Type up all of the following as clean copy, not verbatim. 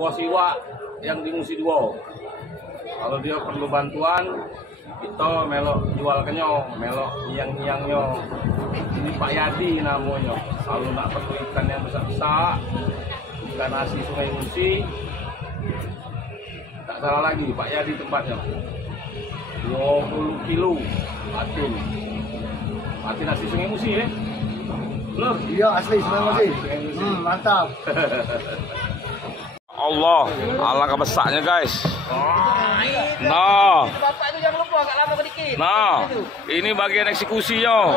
bos iwak yang di Musi Dua. Kalau dia perlu bantuan, kita melok jual kenyong, melok nyang-nyangnya. Ini Pak Yadi namanya. Kalau nak perlu ikan yang besar-besar, ikan nasi Sungai Musi, tak salah lagi Pak Yadi tempatnya. 20 kilo patin. Patin nasi Sungai Musi ya? Belum? Iya asli Sungai Musi. Mantap. Allah, alangkah besarnya guys. Nah, nah, ini bagian eksekusinya.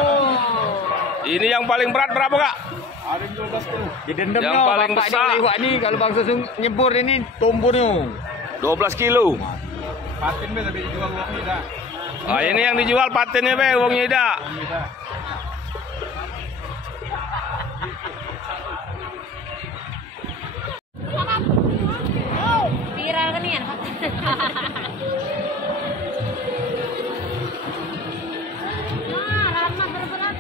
Ini yang paling berat berapa kak? Yang paling besar ini kalau Bang Susung nyebur ini tumburnya 12 kilo. patin be tapi dijual uangnya dah. Nah, ini yang dijual patinnya be, uangnya dah. Viral kan ya? Lama berberat.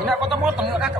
Tidak potong-potong enggak